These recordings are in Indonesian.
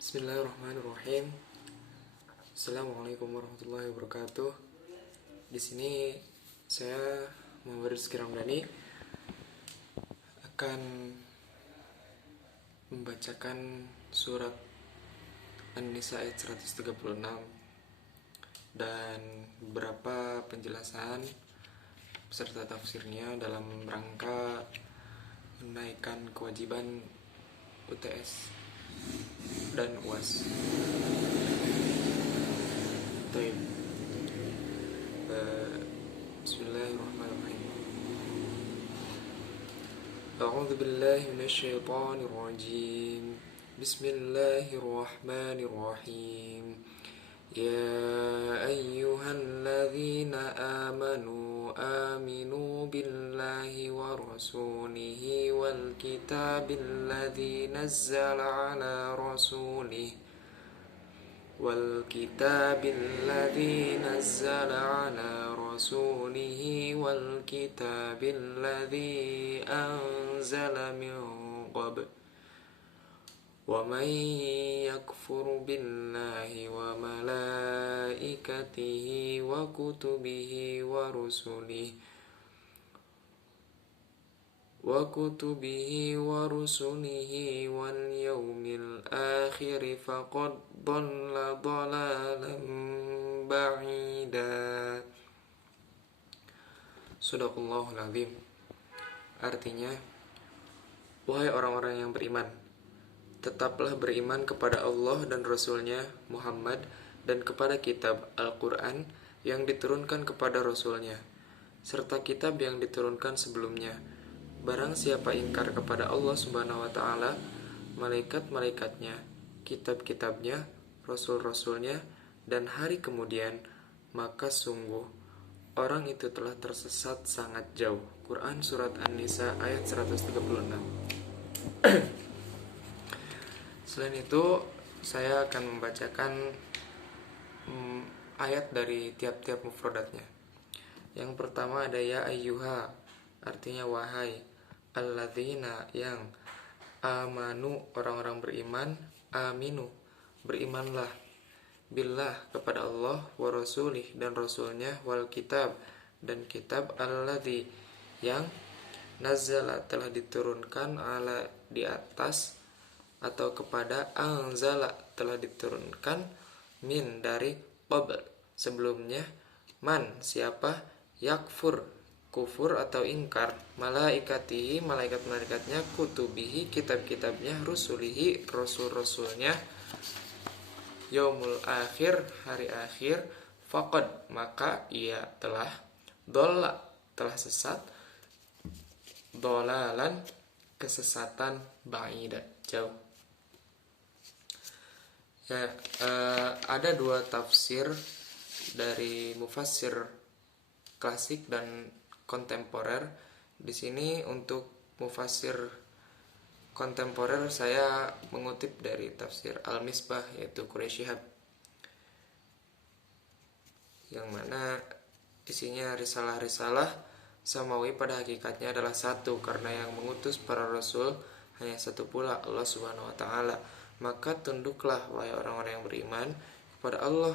Bismillahirrahmanirrahim. Assalamualaikum warahmatullahi wabarakatuh. Di sini saya Muhammad Rizky Ramdhani akan membacakan surat An-Nisa ayat 136 dan beberapa penjelasan beserta tafsirnya dalam rangka menaikkan kewajiban UTS dan UAS. Baik. Bismillahirrahmanirrahim. A'udzu billahi minasyaitonir rajim. Bismillahirrahmanirrahim. Ya ayyuhalladzina amanu aminu billahi wa rasulihi wal kitabil ladzi nazzala ala rasulih والكتاب الذي نزل على رسوله والكتاب الذي أنزل من قبل ومن يكفر بالله وملائكته وكتبه ورسله واليوم الآخر فقد ضل ضلالا بعيدا. Sadaqallahul Azim. Artinya, wahai orang-orang yang beriman, tetaplah beriman kepada Allah dan Rasul-Nya Muhammad dan kepada kitab Al-Quran yang diturunkan kepada Rasul-Nya serta kitab yang diturunkan sebelumnya. Barang siapa ingkar kepada Allah Subhanahu wa Ta'ala, malaikat-malaikatnya, kitab-kitabnya, rasul-rasulnya, dan hari kemudian, maka sungguh orang itu telah tersesat sangat jauh. Quran Surat An-Nisa ayat 136. Selain itu, saya akan membacakan ayat dari tiap-tiap mufradatnya. Yang pertama ada ya ayyuha, artinya wahai, alladzina yang, amanu orang-orang beriman, aminu berimanlah, billah kepada Allah, wa rasulih dan rasulnya, wal kitab dan kitab, alladzi yang, nazzala telah diturunkan, ala di atas atau kepada, anzala telah diturunkan, min dari qabl sebelumnya, man siapa, yakfur kufur atau ingkar, malaikatihi malaikat-malaikatnya, kutubihi kitab-kitabnya, rusulihi rasul-rasulnya, yaumul akhir hari akhir, faqad maka ia telah, dolla telah sesat, dolalan kesesatan, ba'ida jauh. Ya, ada dua tafsir dari mufassir klasik dan kontemporer. Di sini untuk mufassir kontemporer saya mengutip dari tafsir Al-Misbah, yaitu Quraish Shihab, yang mana isinya risalah-risalah samawi pada hakikatnya adalah satu, karena yang mengutus para rasul hanya satu pula, Allah Subhanahu wa Ta'ala. Maka tunduklah wahai orang-orang yang beriman kepada Allah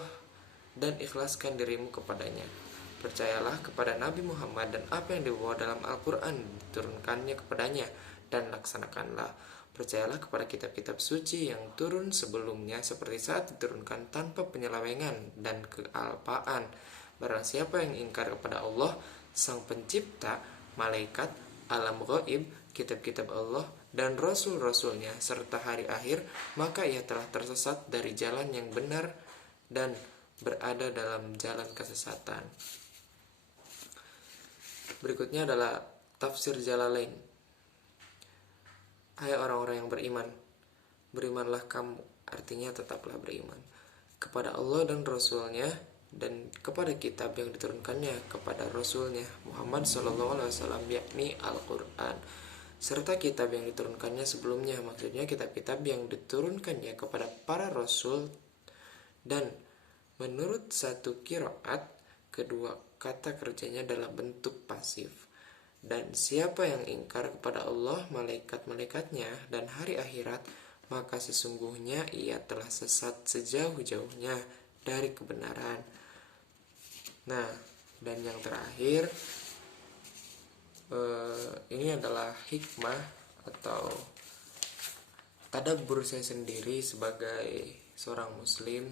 dan ikhlaskan dirimu kepadanya. Percayalah kepada Nabi Muhammad dan apa yang dibawa dalam Al-Quran diturunkannya kepadanya, dan laksanakanlah. Percayalah kepada kitab-kitab suci yang turun sebelumnya seperti saat diturunkan, tanpa penyelewengan dan kealpaan. Barang siapa yang ingkar kepada Allah, Sang Pencipta, malaikat, alam gaib, kitab-kitab Allah, dan rasul-rasulnya, serta hari akhir, maka ia telah tersesat dari jalan yang benar dan berada dalam jalan kesesatan. Berikutnya adalah tafsir Jalalain. Hai orang-orang yang beriman, berimanlah kamu, artinya tetaplah beriman kepada Allah dan Rasulnya, dan kepada kitab yang diturunkannya kepada Rasulnya Muhammad SAW, yakni Al-Quran, serta kitab yang diturunkannya sebelumnya, maksudnya kitab-kitab yang diturunkannya kepada para Rasul. Dan menurut satu qiraat, kedua kata kerjanya dalam bentuk pasif. Dan siapa yang ingkar kepada Allah, malaikat-malaikatnya, dan hari akhirat, maka sesungguhnya ia telah sesat sejauh-jauhnya dari kebenaran. Nah, dan yang terakhir, ini adalah hikmah atau tadabbur saya sendiri sebagai seorang muslim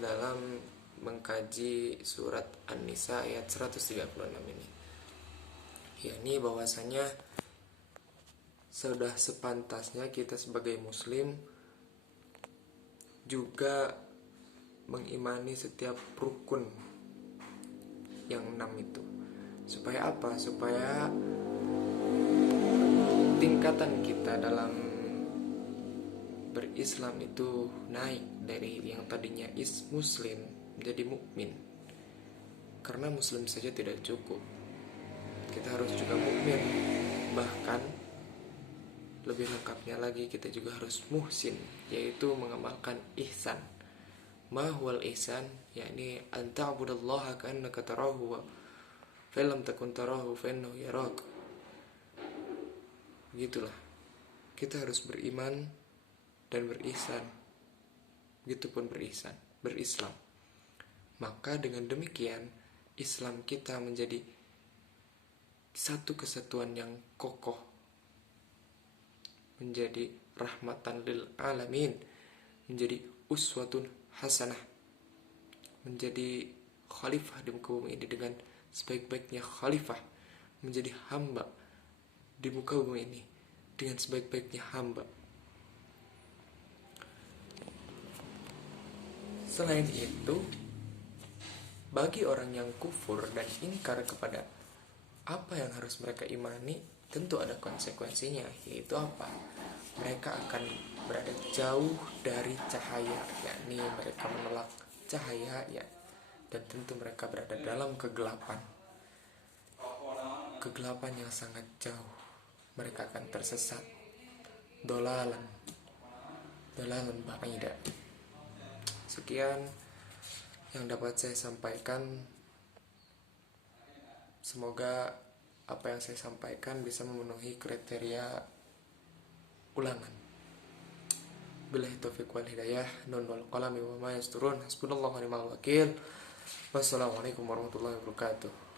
dalam mengkaji surat An-Nisa ayat 136 ini, yakni bahwasanya sudah sepantasnya kita sebagai muslim juga mengimani setiap rukun yang 6 itu. Supaya apa? Supaya tingkatan kita dalam berislam itu naik dari yang tadinya muslim menjadi mukmin. Karena muslim saja tidak cukup, kita harus juga mukmin. Bahkan lebih lengkapnya lagi, kita juga harus muhsin, yaitu mengamalkan ihsan. Ma huwal ihsan, yakni an ta'budallaha ka'annaka tarahu wa fa lam takun tarahu fa innahu yarak. Begitulah, kita harus beriman dan berihsan, begitupun berislam. Maka dengan demikian Islam kita menjadi satu kesatuan yang kokoh, menjadi rahmatan lil alamin, menjadi uswatun hasanah, menjadi khalifah di muka bumi ini dengan sebaik-baiknya khalifah, menjadi hamba di muka bumi ini dengan sebaik-baiknya hamba. Selain itu, bagi orang yang kufur dan ingkar kepada apa yang harus mereka imani, tentu ada konsekuensinya, yaitu apa? Mereka akan berada jauh dari cahaya, yakni mereka menolak cahaya, ya, dan tentu mereka berada dalam kegelapan yang sangat jauh. Mereka akan tersesat, dolalan ba'ida. Sekian yang dapat saya sampaikan. Semoga apa yang saya sampaikan bisa memenuhi kriteria ulangan. Billahi taufiq wal hidayah. Nun wal qalami wa ma yasturun. Hasbunallahu wa ni'mal wakil. Wassalamualaikum warahmatullahi wabarakatuh.